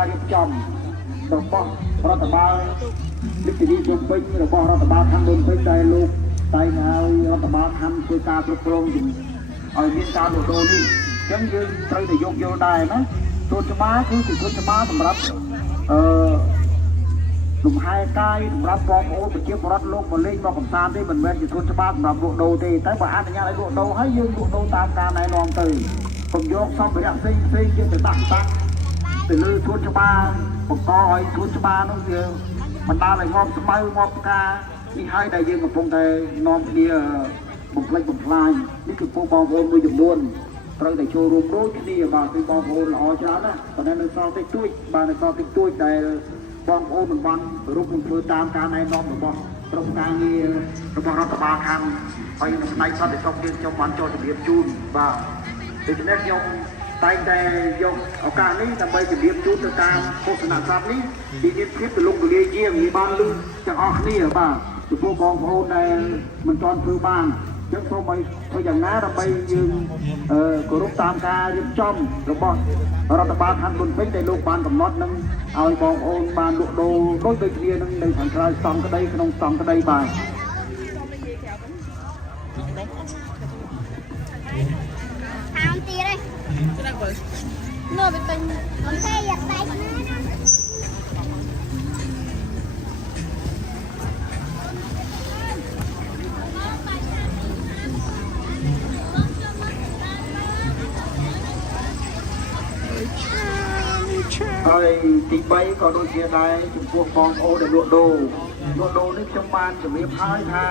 ការរៀបចំរបស់រដ្ឋបាលវិទ្យាល័យពេញរបស់រដ្ឋបាលខាងមុនពេញដែលលោកតែងឲ្យរដ្ឋបាលខំធ្វើការគ្រប់គ្រងឲ្យមានការលក់ដូរនេះអញ្ចឹងយើងត្រូវតែយកយល់ដែរណាសួនច្បារគឺជាសួនច្បារសម្រាប់លំហែកាយសម្រាប់បងប្អូនប្រជាពលរដ្ឋលោកមកលេងមកកំសាន្តទេមិនមែនជាសួនច្បារសម្រាប់លក់ដូរទេតែបើអនុញ្ញាតឲ្យលក់ដូរហើយយើងលក់ដូរតាមការណែនាំទៅកុំយកសម្ភារៈផ្សេងយើងទៅដាក់ទៅលើសួនច្បារបង្កឲ្យសួនច្បារនោះវាបណ្ដាលឲ្យងាប់ស្មៅងាប់ផ្កានេះហើយដែលយើងកំពុងតែនាំគ្នាបំផ្លិចបំផ្លាញនេះគឺពួកបងប្អូនមួយចំនួនត្រូវតែចូលរួមដូចគ្នាបាទគឺបងប្អូនល្អច្រើនណាស់ប៉ុន្តែនៅសល់តិចតួចបាទនៅសល់តិចតួចដែលបងប្អូនមិនបានរូបនឹងធ្វើតាមការណែនាំរបស់ក្រុមការងាររបស់រដ្ឋបាលខាងហើយនៅផ្នែកសន្តិសុខយើងខ្ញុំបានចូលជំរាបជូនបាទដូច្នេះខ្ញុំតែងតែយកឱកាសនេះដើម្បីជម្រាបជូនទៅតាមទស្សនៈស័ព្ទនេះពីមានភាពទូលំទូលាយជាងនេះបានលឺទាំងអស់គ្នាបាទចំពោះបងប្អូនដែលមិនទាន់ធ្វើបានចឹងសូមឲ្យធ្វើយ៉ាងណាដើម្បីយើងគោរពតាមការរៀបចំរបស់រដ្ឋបាលខណ្ឌភ្នំពេញដែលលោកបានកំណត់នឹងឲ្យបងប្អូនបានលក់ដូរដូចគ្នានឹងនៅខាងក្រៅស្តង់ក្តីក្នុងស្តង់ក្តីបាទហាមទៀតទេនៅទៅទិញអំទេយ៉ាងដៃណាហើយទី3ក៏ដូចជាដែរចំពោះបងប្អូនដែលលក់ដូរនេះខ្ញុំបានជំរាបហើយថា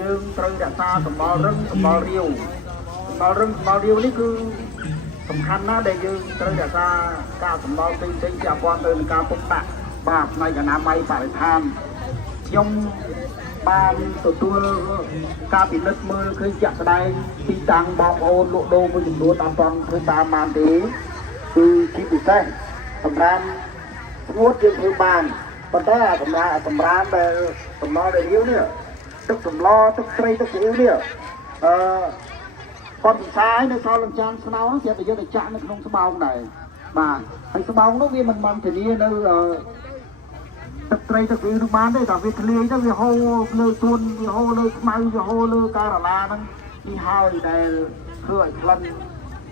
យើងត្រូវរក្សាសម្បល់រឹងសម្បល់រាវនេះគឺសំខាន់ណាស់ដែលយើងត្រូវរក្សាការសម្បល់ផ្សេងៗជាព័ន្ធទៅនឹងការពុកដាក់បាទផ្នែកអនាម័យបរិស្ថានខ្ញុំបានទទួលការពិនិត្យមើលឃើញជាក់ស្ដែងទីតាំងបងប្អូនលក់ដូរមួយចំនួនអត់ទាន់ធ្វើតាមបានទេគឺជាពិសេសសម្រាប់ស្ងួតយើងធ្វើបានប៉ុន្តែសម្រាប់ដែលសម្លដែលរាវនេះទឹកសម្លទឹកត្រីទឹកស៊ីអ៊ីវនេះគាត់ពិសាយនៅសល់លំចានស្នោស្រាប់តែយកទៅចាក់នៅក្នុងស្បោងដែរបាទហើយស្បោងនោះវាមិនបានធានានៅទឹកត្រីទឹកស៊ីនោះបានទេតែវាធ្លាយទៅវាហូរលើសួនវាហូរលើខ្មៅវាហូរលើការ៉ាឡាហ្នឹងនេះហើយដែលធ្វើឲ្យក្លិន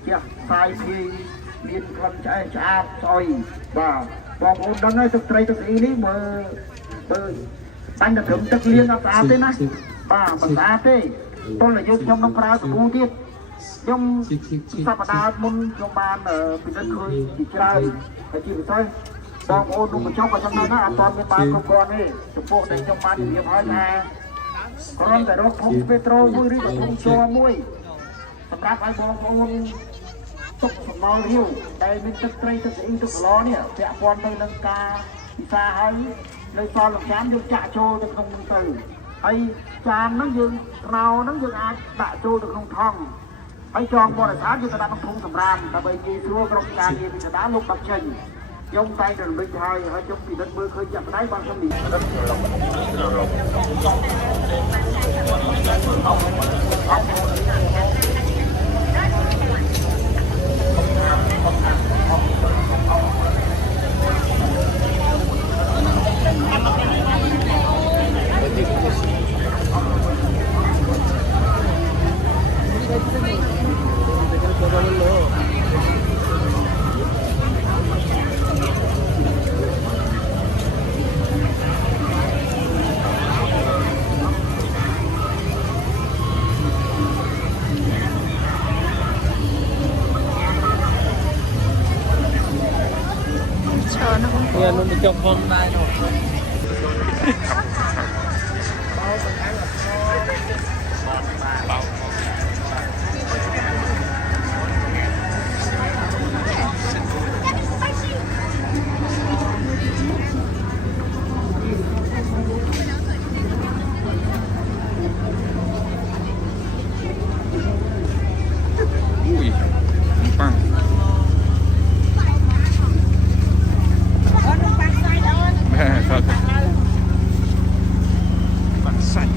ជាផ្សាយភាយមានក្លិនឆ្អែតឆ្អាបស្អុយបាទបងប្អូនដឹងហើយទឹកត្រីទឹកស៊ីនេះមើលតាំងតែត្រឹមទឹកលាងអត់ស្អាតទេណាបាទមិនស្អាតទេទោះតែយើងខ្ញុំនឹងប្រើសាប៊ូទៀតខ្ញុំសប្តាហ៍មុនខ្ញុំបានពិនិត្យឃើញជាច្រើនហើយជាពិសេសបងប្អូននោះបញ្ចុះក៏ចំណុចណាអត់ទាន់មានបានគ្រប់គ្រាន់ទេចំពោះដែលខ្ញុំបាននិយាយឲ្យថាគ្រាន់តែរកធុងពេត្រូលមួយឬក៏ធុងជ័រមួយសម្រាប់ឲ្យបងប្អូនទុកសម្បល់រាវដែលមានទឹកត្រីទឹកស៊ីទឹកស្លនេះពាក់ព័ន្ធទៅនឹងការពិសាហើយនៅសល់លំចានយើងចាក់ចូលទៅក្នុងនោះទៅហើយចានហ្នឹងយើងថ្នោហ្នឹងយើងអាចដាក់ចូលទៅក្នុងថង់ហើយចងបរិស្អាតយើងទៅដាក់ក្នុងធុងសម្រាមដើម្បីងាយស្រួលក្រុមការងារវិទ្យាដាលោកដាក់ចេញខ្ញុំតែងតែរំលឹកហើយខ្ញុំពិនិត្យមើលឃើញយ៉ាងណាបានខ្ញុំនិយាnó được chọc hơn đây rồi. សាច់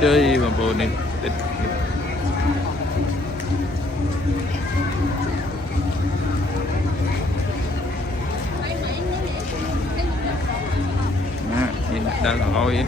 chơi mà bồ này nhìn đang hỏi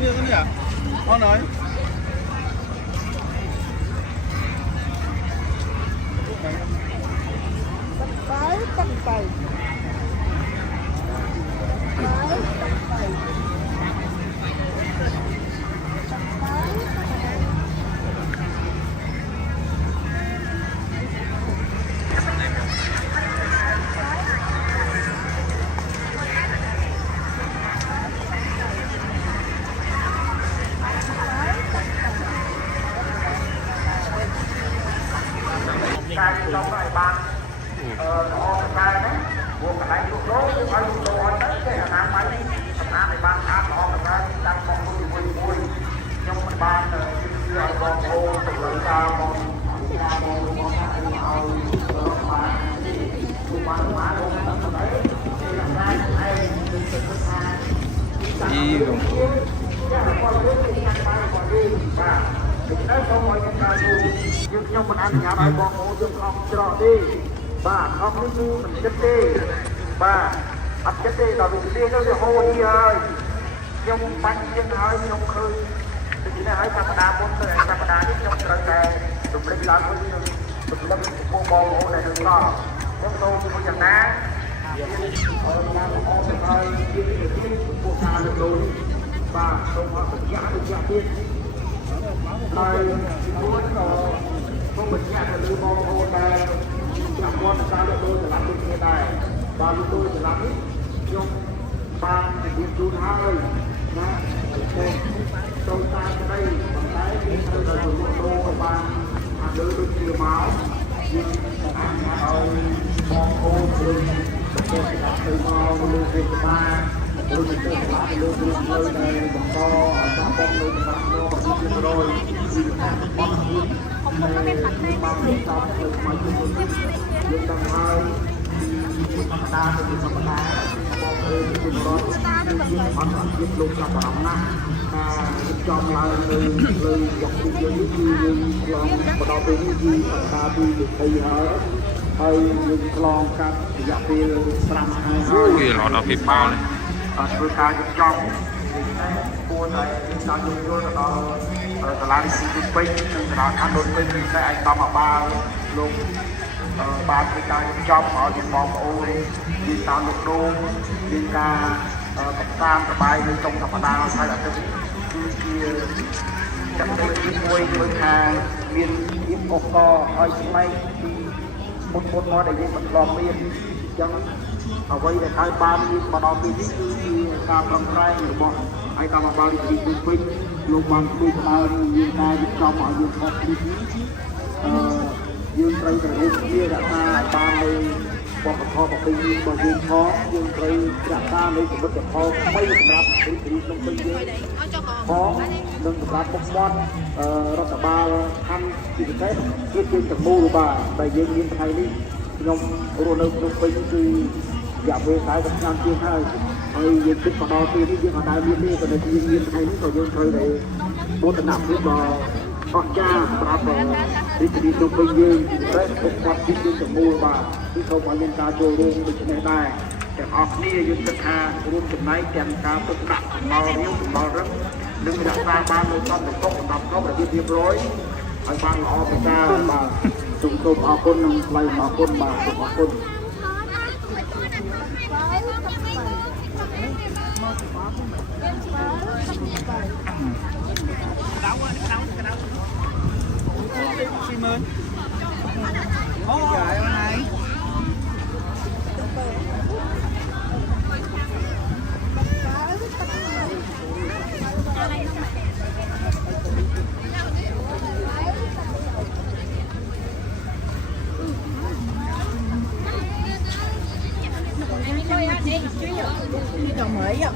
Nhiều thế nhỉ? Ngon rồi. Cái trong này bạn họ cái đấy buộc cái lúc đó phải lúc đó tới cái hàng máy hàng này bạn ăn họ cái đang còn vui nhưng mà bạn giờ còn ô tự ra còn đi vòng nhưng mình ăn nhà này còn ô dương không cho đi bà không có như mình chết đi bà ăn chết đi tại vì đi nó sẽ hô đi ơi nhưng bánh chân hơi nhưng khơi thì chỉ là hãy cầm đá bốn người cầm đá đi trong trời này đụng lên lá với đụng lên cô bò ô này đừng lo nhưng tôi cũng chẳng ná ở nhà ô này hơi cô xa được rồi bà không có tất cả được giả tiên này muốn không mình nhạc là lưu mong ô này chẳng quan sao được tôi sẽ làm được như này và lúc tôi sẽ làm ít nhưng ban thì biết chú hai tôi ta ở đây bằng cái tôi là một đô ban đưa tôi chia máu nhưng ăn ở con ô tôi sẽ làm từ màu lưu về ba tôi sẽ làm lưu về nơi này bằng to ở trong con nơi bằng to đi rồi thì con không có bên mặt này mà chúng ta sẽ phải dùng đằng hai ta thì chúng taบอกเลยคุณร้อยมันยึดลงจากน้ำหนักจอมลายเลยยกตัวยืดยืนลองประดอเป็นยืนตาดีตีเหรอให้ยืนลองกันอยากเป็นสามให้ ui lọ đào phim bao này คือการยึดจอมตัวไหนการยึดโยนต่อตลาดสิ่งเป็นตลาดทางโดนเป็นแต่ไอ้ตอมมาลงbạn người ta trong họ những món ô đi tạo được đô đi ca tập tam tập bài đi trong tập đa hay là cái kia chẳng thấy cái môi người hà miền miền ốc to hơi may một nó để những vật lò miền chẳng ở đây là hai ba miền mà nó miền thì ta bằng rai người bọn ai ta mà bao đi đi pin lúc mà đi ta đi ta đi trong họ những học đi dương tây từ hôm kia đã ta ba mươi qua một kho một cây mà dương khó dương tây đã ta lấy một vật kho mấy một đám thì trong tây dương khó nâng một đám bốc món rất là ba ăn thì cái cái trên tầng mô bà đại dương nhiên thay đi nhom rồi nâng trong tây thì giảm về cái vật nam chương hai hay dương tích vào đó thì dương ở đại biên đi còn đại dương nhiên thay đi rồi dương tây để bốn tầng nạp tiếp vào con cha berapa di tu pengen saya buat di semua bah di kau paling kacau rumah di sini dahแต่ออกนี่ยุติธรรมรวมถึงนายแกนการตกหนักเมาเรี้ยวเมารักดึงจากตาบ้านเลยต้องตกตับเขาแบบเรียบร้อยไอ้บ้านออกไปจ้ามาตุ่มๆเอาคนนึงไล่มาคนมาตุ่มเอาคนMến. Ồ, trời ơi này. Đi trồng mới vậy.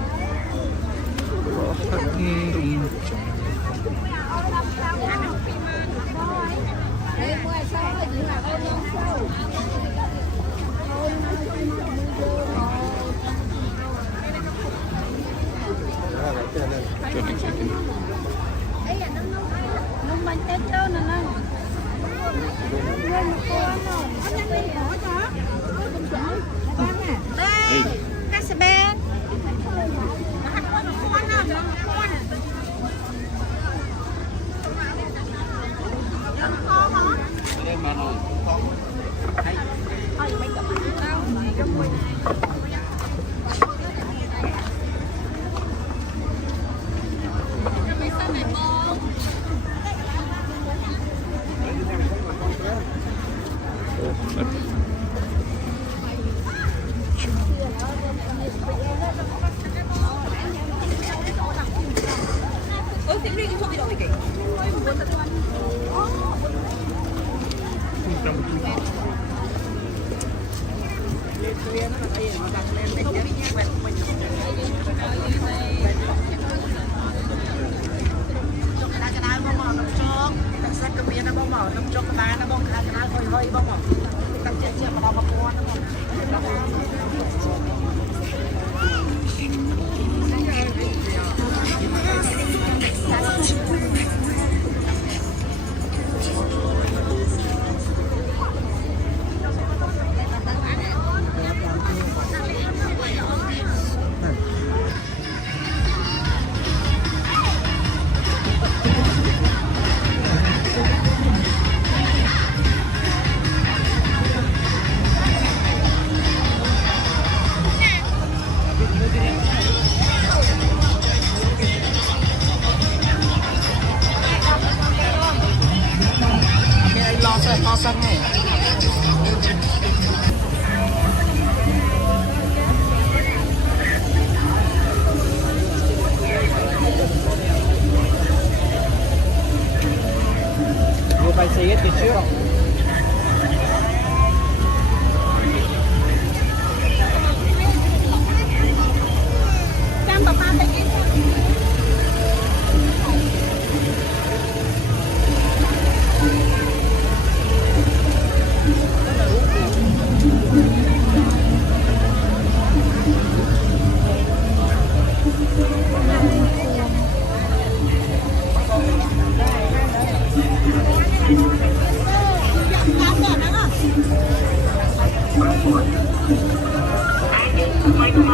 โ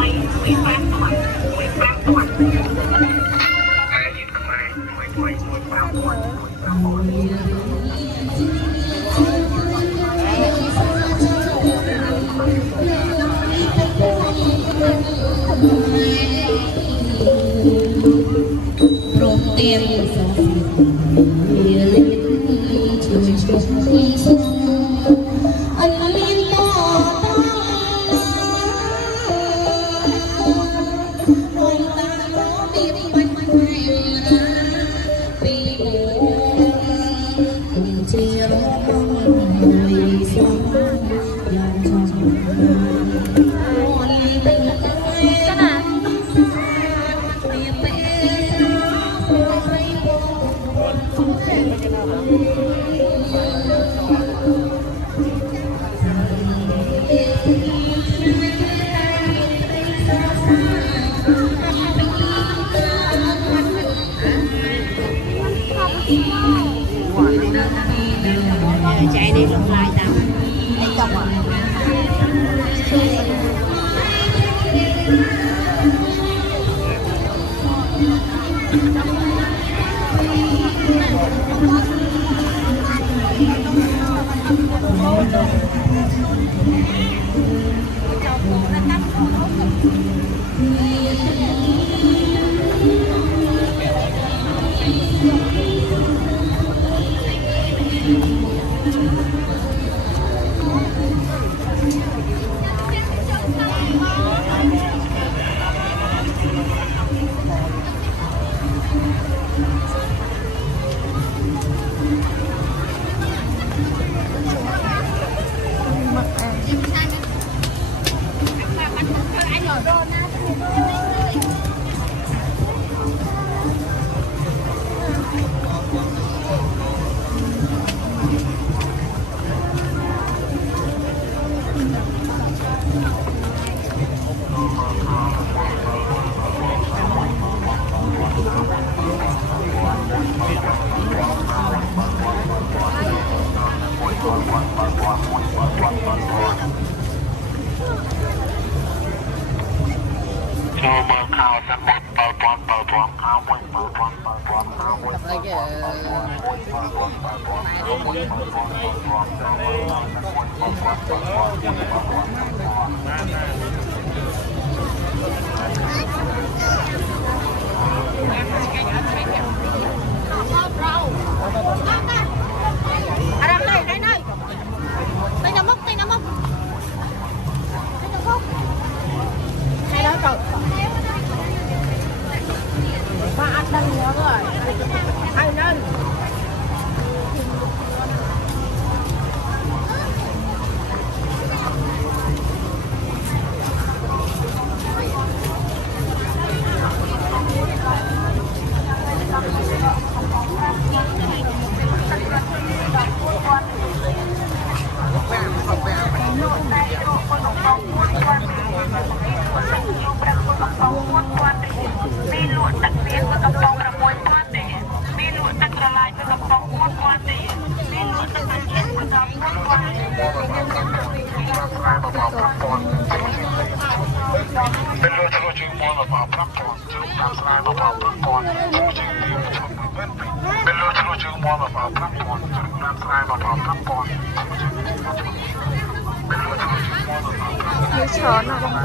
รงเรียนสอนเรียนช่วยชมอันเรียนต่อโรงตาโน้มีมันไม่รักปีโอคงเจียวไม่ฟังอยากทำวันเป็นกันนะใจได้ลงลายตามไอ้จังหวะ ช้อนมา